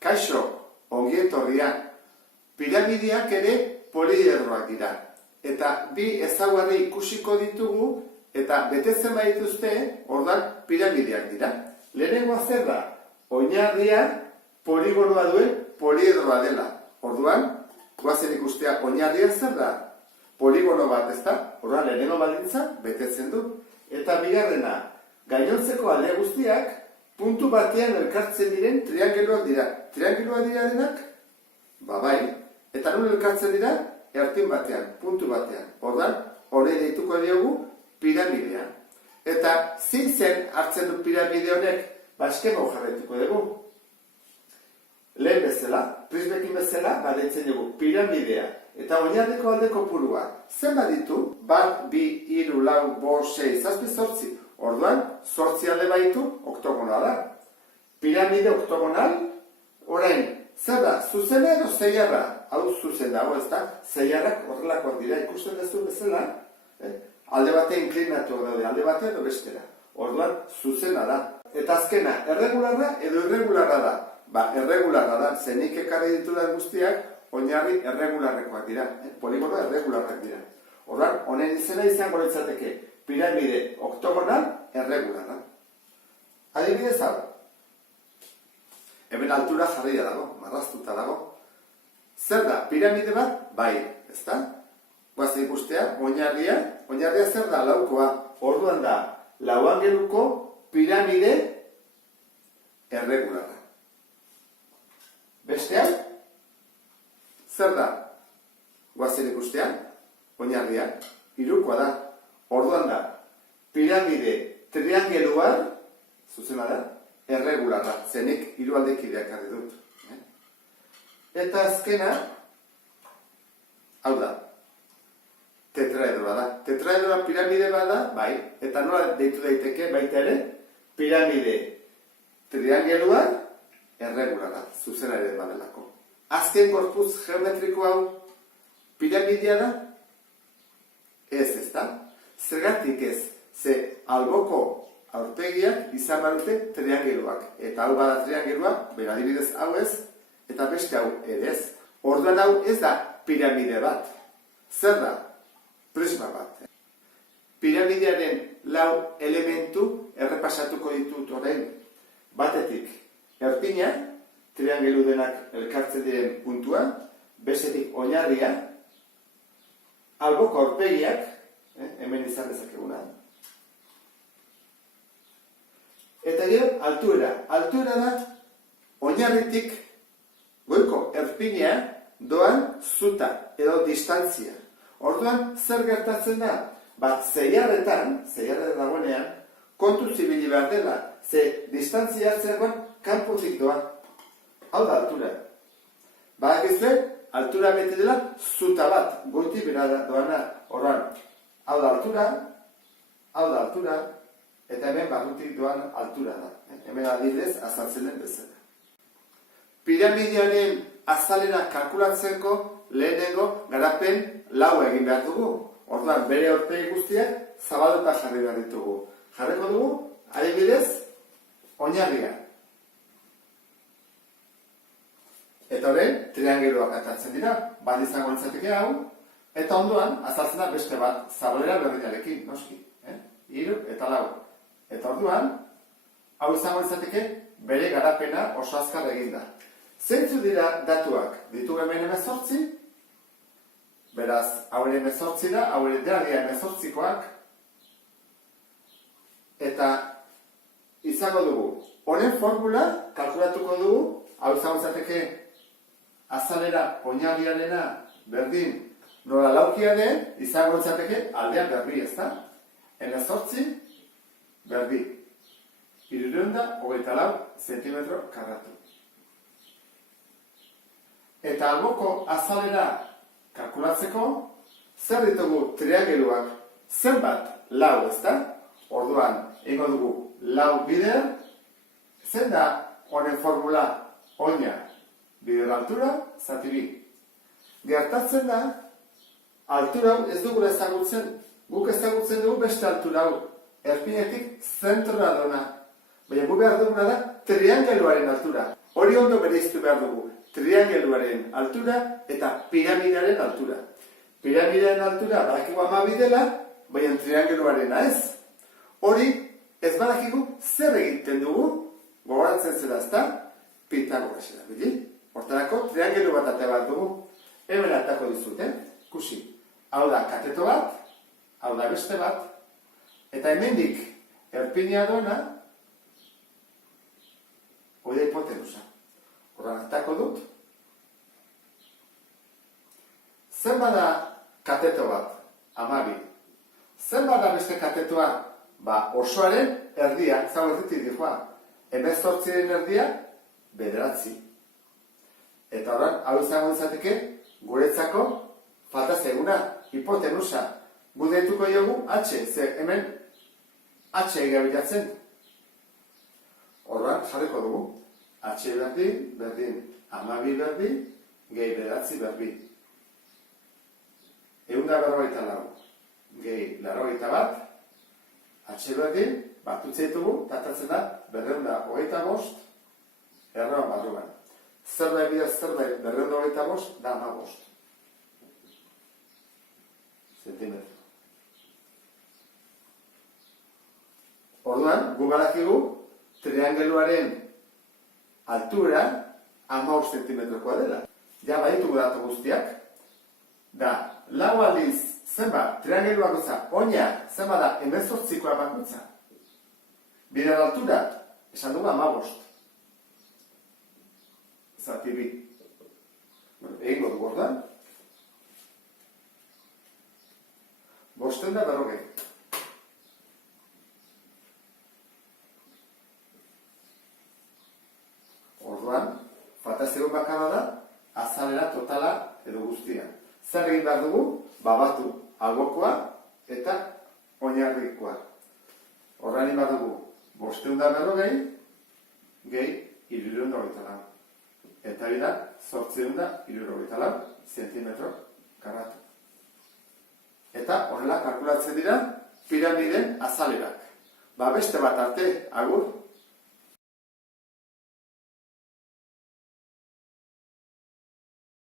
Kaixo, ongi etorria. Piramideak ere poliedroak dira. Eta bi ezaugarri ikusiko ditugu eta betetzen baituzte, ordan piramideak dira. Lehenengoa zer da? Oinarria poligonoa duen poliedroa dela. Orduan, goazen ikustea oinarria zer da? Poligono bat, ez da? Orduan, lehenengo baldintza betetzen du. Eta bigarrena, gainontzeko alde guztiak puntu batean elkartzen diren triangeluak dira. Triangeluak dira denak? Bai. Eta nun elkartzen dira? Erpin batean, puntu batean. Ordan, hori deituko diogu piramidea. Eta zen hartzen du piramide honek, eskema jarraituko dugu. Lehen bezala, prismekin bezala, deitzen dugu piramidea. Eta oinarriko aldeko purua. Zen baditu? 1, 2, 3, 4, 5, 6, 7, 8. Orduan, 8 alde baitu, oktogonala. Piramide oktogonal, orain, zer da, zuzena edo zeiarra? Hau zuzen dago, ez da? Zeiarrak horrelakoak dira, ikusten duzu bezala, alde bate inklinatu daude, alde bate edo bestera. Orduan, zuzena da. Eta azkena, erregularra edo irregularra da? Erregularra da, zenik ekarri ditudan guztiak, oinarri erregularrekoak dira, poligono erregularrak dira. Orduan, honen izena izango litzateke piramide oktogonal erregularra. Adibidez hau. Hemen altura jarria dago, marraztuta dago. Zer da, piramide bat? Bai, ez da? Guazen ikustea, oinarria zer da, laukoa. Orduan da, lauangeluko piramide erregularra. Bestean, zer da? Guazen ikustea, oinarria, hirukoa da. Orduan da, piramide triangeluar, zuzena da, erregularra, zenik hiru aldekideak jarri dut. Eta azkena, hau da, tetraedroa da. Tetraedroa piramide bada, bai, eta nola deitu daiteke baita ere, piramide triangeluar erregularra, zuzena ere badelako. Azken gorputz geometriko hau piramidea da? Ez da? Zergatik ez, ze alboko aurpegiak izan badute triangeluak. Eta hau bada triangelua, bera adibidez hau ez, eta beste hau ere ez. Orduan hau ez da piramide bat. Zer da? Prisma bat. Piramidearen 4 elementu errepasatuko ditut orain. Batetik, erpina, triangelu denak elkartzen diren puntua, bestetik oinarria, alboko aurpegiak, hemen izan dezakeguna. Eta gero, altuera. Altuera da, oinarritik, goiko erpina doan zuta edo distantzia. Orduan, zer gertatzen da? Zeiarretan dagoenean, kontu zibili behar dela, ze distantzia hartzeakoan kanpotik doa. Hau da altura. Badakizue, altura beti dela zuta bat, goiti bera doana. Orduan, hau da altura, eta hemen barrutik doan altura da. Hemen adibidez azaltzen den bezala. Piramidearen azalera kalkulatzeko lehenengo garapen 4 egin behar dugu. Orduan, bere aurpegi guztiak zabalduta jarri behar ditugu. Jarriko dugu, adibidez, oinarria. Eta horren, triangeluak atatzen dira, bat izango litzateke hau, eta ondoan, azaltzen da beste bat, zabalera berdinarekin, noski. 3 eta 4. Eta orduan, hau izango litzateke bere garapena oso azkar eginda. Zeintzu dira datuak? Ditu hemen 18, beraz, hau ere 18 da, hau ere dira 18koak, eta izango dugu, honen formula kalkulatuko dugu, hau izango litzateke azalera oinarriarena berdin nola laukia den, izango litzateke aldean berbi, ez da? 18 berbi. 324 zentimetro karratu. Eta alboko azalera kalkulatzeko, zer ditugu triangeluak? Zenbat? 4, ez da? Orduan, egingo dugu 4 bider, zen da honen formula oina bider altura, zati bi. Gertatzen da, altura hau ez dugu ezagutzen, guk ezagutzen dugu beste altura hau, erpinetik zentrora dona. Baina gu behar duguna da triangeluaren altura. Hori ondo bereiztu behar dugu, triangeluaren altura eta piramidearen altura. Piramidearen altura badakigu 12 dela, baina triangeluarena ez. Hori ez badakigu zer egiten dugu, gogoratzen zera ezta, Pitagorasera, bili? Hortarako triangelu bat ate bat dugu. Hemen atako dizut, Kusi. Hau da kateto bat, hau da beste bat, eta hemendik erpina duena, hori da hipotenusa. Horran atako dut. Zer bada kateto bat? 12. Zer bada beste katetoa? Osoaren erdia, zau erditik dihoa. 18 erdia, 9. Eta horren, hau izango izateke, guretzako falta zeguna, hipotenusa. Gudeituko jogu H, ze hemen H egabilatzen. Horren, jarriko dugu. H berdin, 12 berdin, gehi 9 berdin. 144, gehi 91, H berdin, batutze ditugu, datatzen da, 225, erroan barruan. Zerbait bidez zerbait 225 da 15 zentimetro. Orduan, gu badakigu triangeluaren altura 15 zentimetrokoa dela. Ja baditugu datu guztiak. Da, lau aldiz zenbat triangeluak goza, oina zenbat da 18koa bakutza. Bidean altura, esan dugu 15. Zati bi. Egingo dugu orduan. 540. Orduan, falta zegoen bakarra da, azalera totala edo guztia. Zer egin behar dugu? Batu albokoa eta oinarrikoa. Horrein behar dugu 540 gehi 324. Eta bida, 864 zentimetro karratu. Eta horrela kalkulatzen dira piramiden azalerak. Beste bat arte, agur!